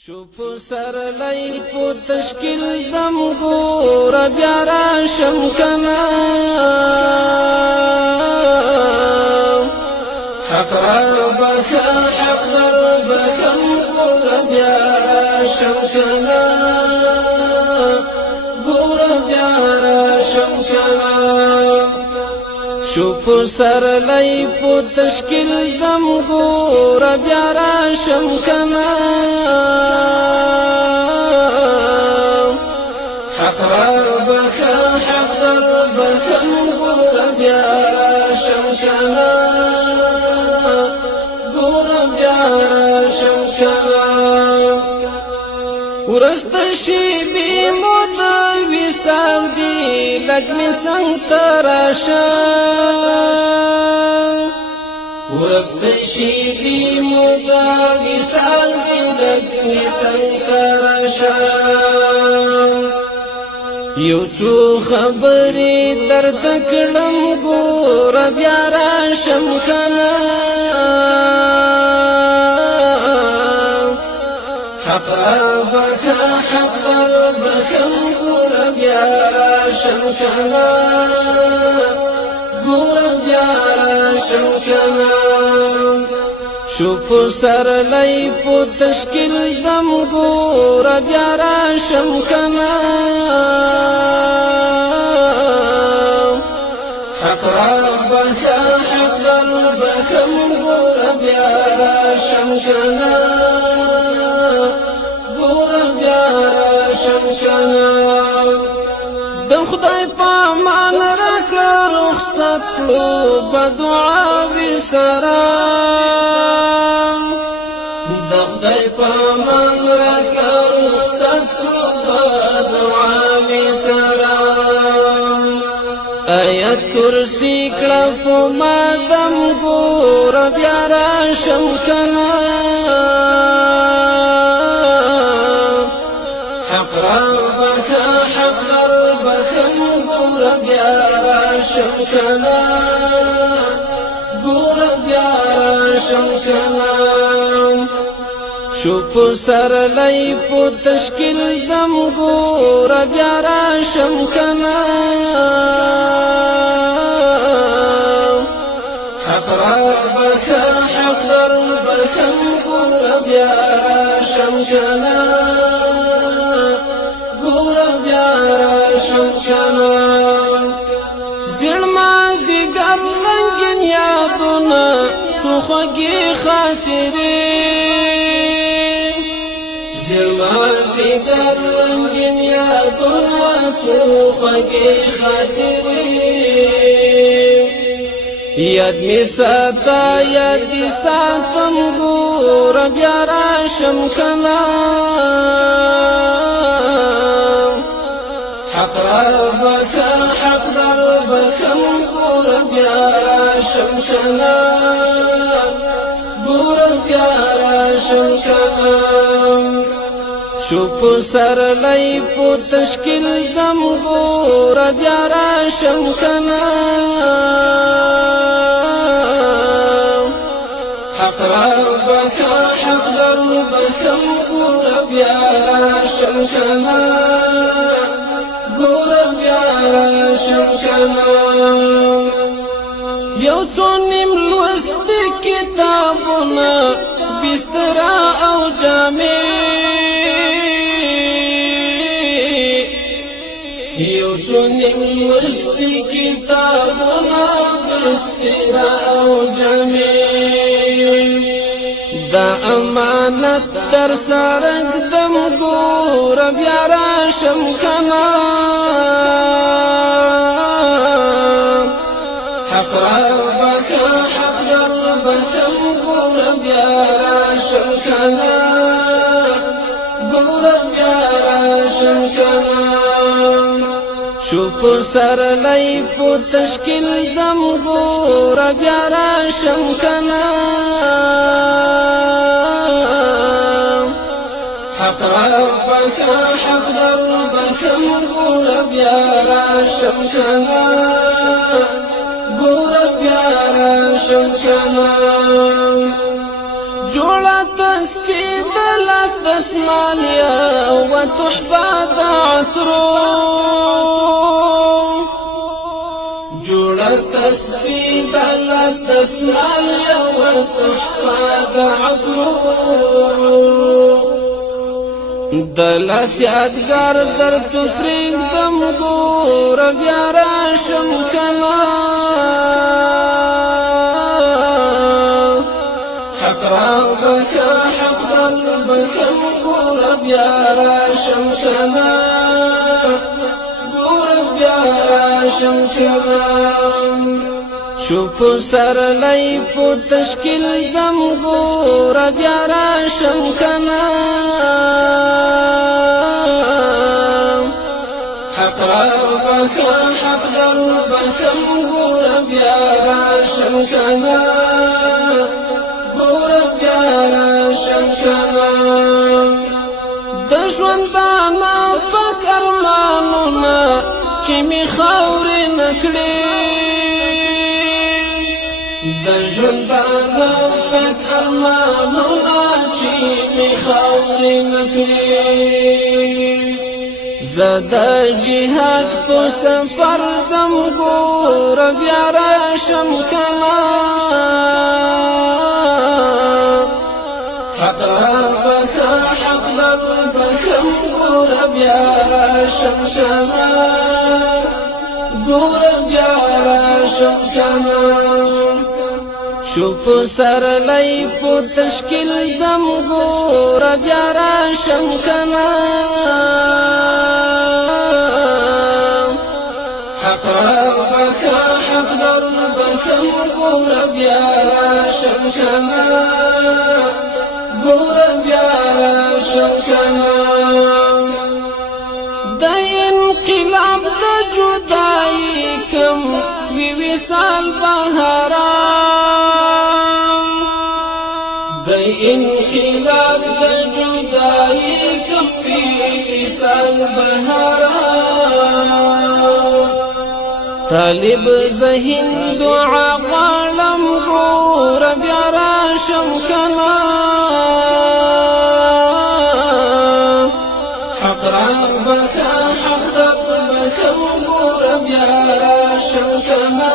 شوپ سر لای په تشکیل زم ګور بیا راشم کنا حق ربک حق ربک ګور بیا راشم کنا ګور بیا راشم کنا شوپ سر لای په تشکیل زم ګور بیا راشم کنا حق ربك حق ربك نقول بيا شمكنا قول بيا شمكنا ورست شيبي مد وصال دي لك من سنتراشا ورست شيبي مد وصال دي لك من سنتراشا یو څو خبرې درته کړم ګور بیا راشم کنا حق ربک حق ربک ګور بیا راشم کنا ګور بیا راشم کنا شوپ سر لای په تشکیل زم ګور بیا راشم کنا حق ربك حق ربك ګور بیا راشم کنا ګور بیا راشم کنا د خدای په امان راکړه رخصت کړو بدعا وسره د خدای په امان راکړه رخصت کړو بدعا وسره آیت کرسی کړه په مادم ګور بیا راشم کنا حق ربک حق ربک ګور بیا راشم کنا ګور بیا راشم کنا شوپ سر لای په تشکیل زم ګور بیا راشم کنا حق ربک حق ربک ګور بیا راشم کنا ګور بیا راشم کنا زړما زیګر لنګین یادونه څو خوږې خاطرې زړما زیګر لنګین یادونه څو خوږې خاطرې یاد می ساتا یاد ساتم ګور بیا راشم کنا حق ربک حق ربک ګور بیا راشم کنا ګور بیا راشم کنا شوپ سر لای په تشکیل زم ګور بیا راشم کنا حق ربک حق ربک ګور بیا راشم کنا ګور بیا راشم کنا یو څو نیم لوست کتابونه بستر او جامې یو څو نیم لوست کتابونه بستر او جامې دا امانت در سرنګ دم ګور بیا راشم کنا حق ربک حق ربک ګور بیا راشم کنا ګور بیا راشم کنا شوپ سر لای په تشکیل زم ګور بیا راشم کنا حق ربک حق ربک ګور بیا راشم کنا ګور بیا راشم کنا جوړه تسبیح د لاس دسمال یو تحفه د عطرو جوړه تسبیح د لاس دسمال یو تحفه د عطرو د لاس یادګار درته پرېږدم ګوره بیا راشم کله حق ربکه حق دربکم ګوره بیا راشم کله ګوره بیا راشم کله شکر سرلی په تشکیل ځم ګوره بیا راشم کنه حق ربکه حق دربکم ګوره بیا راشم کنه ګوره بیا راشم کنه د ژوندانه پاک ارمانونه چې مې خاورې نه کړې د ژوندانه پاک ارمانونه چې مې خاورې نه کړې زه د جهاد په سفر ځم ګوره بیا راشم کنه حق ربکه حق دربکم ګوره بیا راشم کنه ګوره بیا راشم کنه شکر سرلی په تشکیل ځم ګوره بیا راشم کنه حق ربکه حق دربکم ګوره بیا راشم کنه ګوره بیا راشم کنه د انقلاب د جدایي کم وی وصال بهاران د انقلاب د جدایي کم وی وصال بهاران طالب ذهن دعا غواړم ګوره بیا راشم کنه حق ربکه حق دربکم ګوره بیا راشم کنه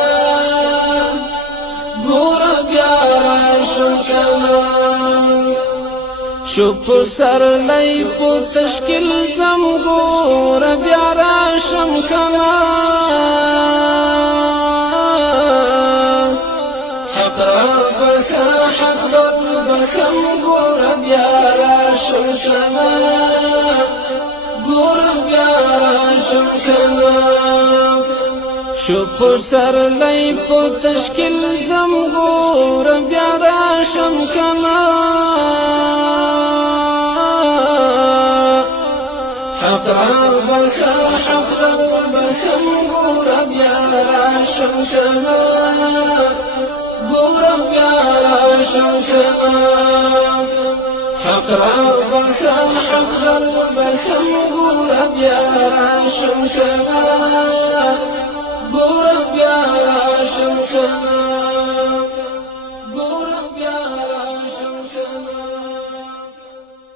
ګوره بیا راشم کنه شکر سرلی په تشکیل ځم ګوره بیا راشم کنه حق ربکه حق دربکم ګوره بیا راشم کنه ګوره بیا راشم کنه شکر سرلی په تشکیل ځم ګوره بیا راشم کنه حق ربکه حق دربکم ګوره بیا راشم کنه ګوره بیا راشم کنه حق ربکه حق دربکم ګوره بیا راشم کنه